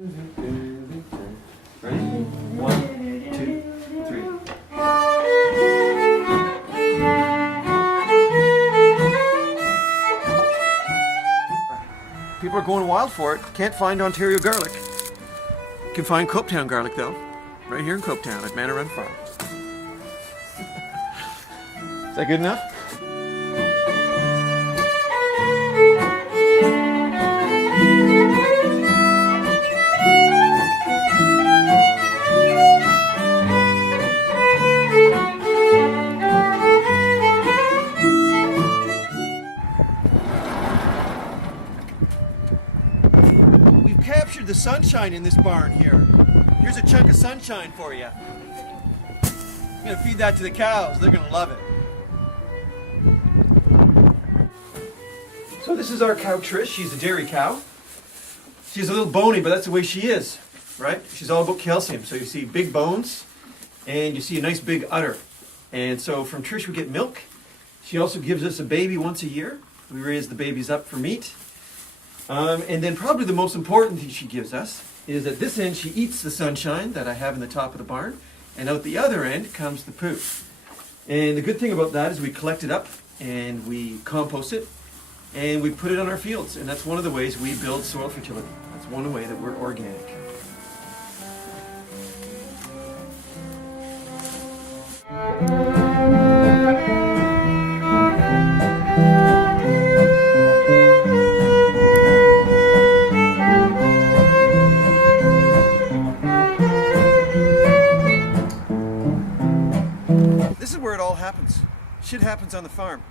Ready? 1, 2, 3. People are going wild for it. Can't find Ontario garlic. You can find Copetown garlic though. Right here in Copetown at ManoRun Farm. Is that good enough? We've captured the sunshine in this barn here. Here's a chunk of sunshine for you. I'm gonna feed that to the cows. They're gonna love it. So this is our cow Trish. She's a dairy cow. She's a little bony, but that's the way she is, right? She's all about calcium. So you see big bones and you see a nice big udder. And so from Trish we get milk. She also gives us a baby once a year. We raise the babies up for meat. And then probably the most important thing she gives us is at this end she eats the sunshine that I have in the top of the barn, and out the other end comes the poo. And the good thing about that is we collect it up and we compost it and we put it on our fields, and that's one of the ways we build soil fertility. That's one way that we're organic. This is where it all happens. Shit happens on the farm.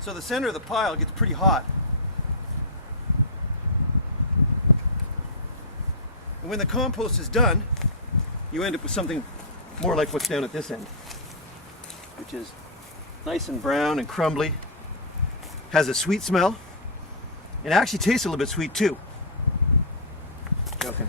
So the center of the pile gets pretty hot. And when the compost is done, you end up with something more like what's down at this end, which is nice and brown and crumbly, has a sweet smell, and actually tastes a little bit sweet too. Okay.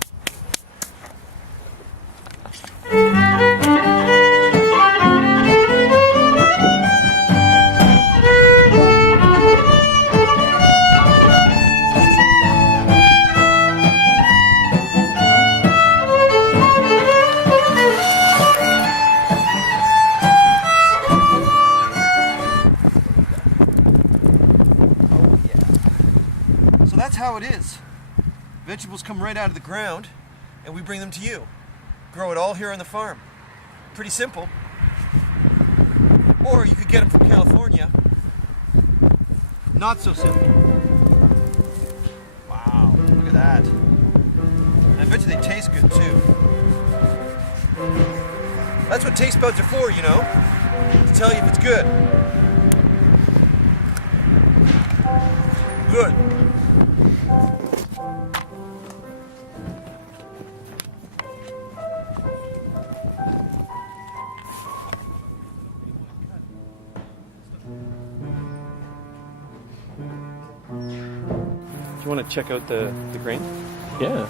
So that's how it is. Vegetables come right out of the ground and we bring them to you. Grow it all here on the farm. Pretty simple. Or you could get them from California. Not so simple. Wow, look at that. And I bet you they taste good too. That's what taste buds are for, you know, to tell you if it's good. Good. Do you want to check out the grain? Yeah.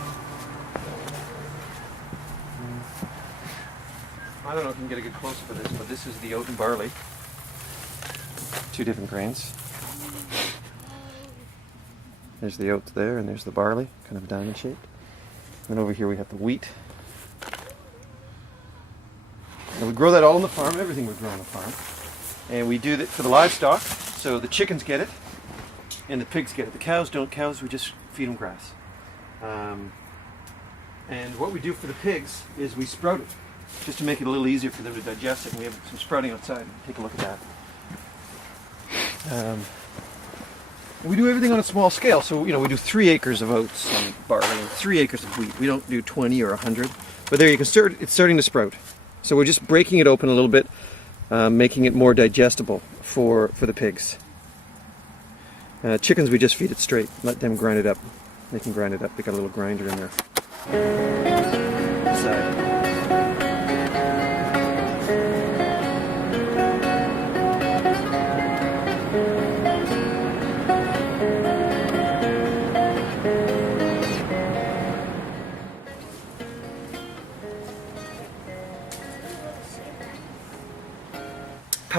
I don't know if you can get a good close up of this, but this is the oat and barley. Two different grains. There's the oats there, and there's the barley, kind of diamond shaped. And over here we have the wheat. And we grow that all on the farm, everything we grow on the farm. And we do that for the livestock, so the chickens get it, and the pigs get it. The cows don't. Cows, we just feed them grass. And what we do for the pigs is we sprout it, just to make it a little easier for them to digest it. And we have some sprouting outside. Take a look at that. We do everything on a small scale. So, you know, we do 3 acres of oats and barley and 3 acres of wheat. We don't do 20 or 100. But there you can start, it's starting to sprout. So we're just breaking it open a little bit, making it more digestible for the pigs. Chickens, we just feed it straight. Let them grind it up. They can grind it up. They got a little grinder in there. Side.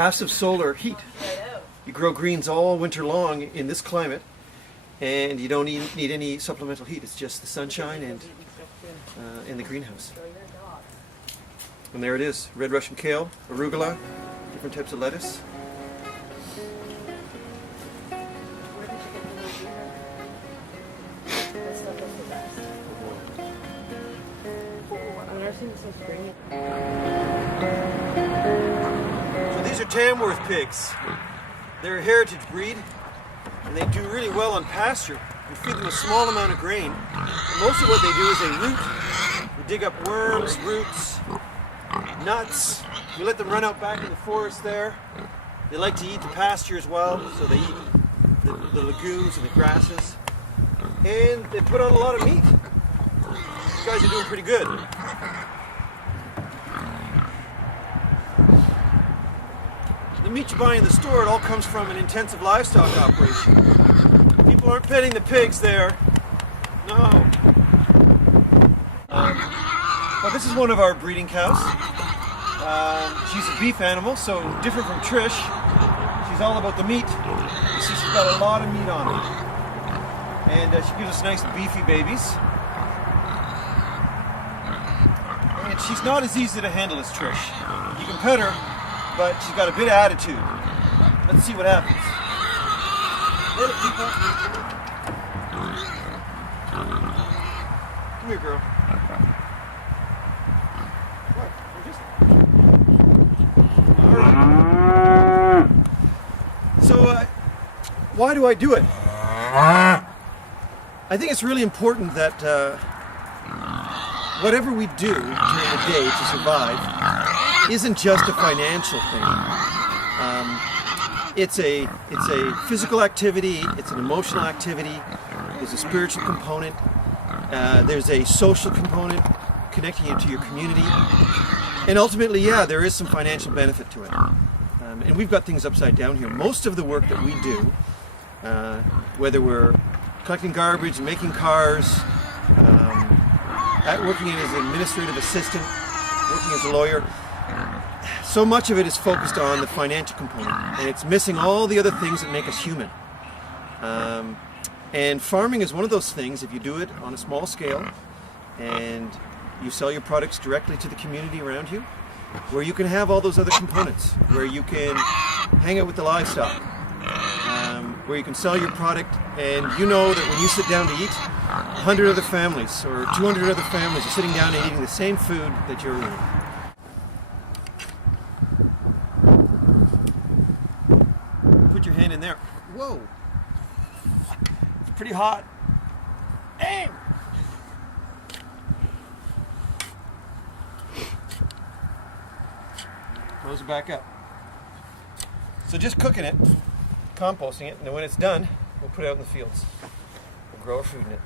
passive solar heat. You grow greens all winter long in this climate, and you don't need any supplemental heat. It's just the sunshine and in the greenhouse. And there it is, red Russian kale, arugula, different types of lettuce. So these are Tamworth pigs. They're a heritage breed, and they do really well on pasture. We feed them a small amount of grain, and most of what they do is they root. We dig up worms, roots, nuts. We let them run out back in the forest there. They like to eat the pasture as well, so they eat the legumes and the grasses. And they put on a lot of meat. These guys are doing pretty good. The meat you buy in the store, it all comes from an intensive livestock operation. People aren't petting the pigs there. No. But this is one of our breeding cows. She's a beef animal, so different from Trish. She's all about the meat. You see, she's got a lot of meat on her. And she gives us nice beefy babies. And she's not as easy to handle as Trish. You can pet her, but she's got a bit of attitude. Let's see what happens. Little people. Come here, girl. So, why do I do it? I think it's really important that whatever we do during the day to survive isn't just a financial thing. It's a physical activity, it's an emotional activity, there's a spiritual component, there's a social component connecting you to your community, and ultimately, yeah, there is some financial benefit to it. And we've got things upside down here. Most of the work that we do, whether we're collecting garbage, making cars, working as an administrative assistant, working as a lawyer, so much of it is focused on the financial component, and it's missing all the other things that make us human. And farming is one of those things, if you do it on a small scale, and you sell your products directly to the community around you, where you can have all those other components, where you can hang out with the livestock, where you can sell your product, and you know that when you sit down to eat, 100 other families or 200 other families are sitting down and eating the same food that you're eating. Put your hand in there. Whoa! It's pretty hot. Aim! Close it back up. So just cooking it, composting it, and then when it's done, we'll put it out in the fields. We'll grow our food in it.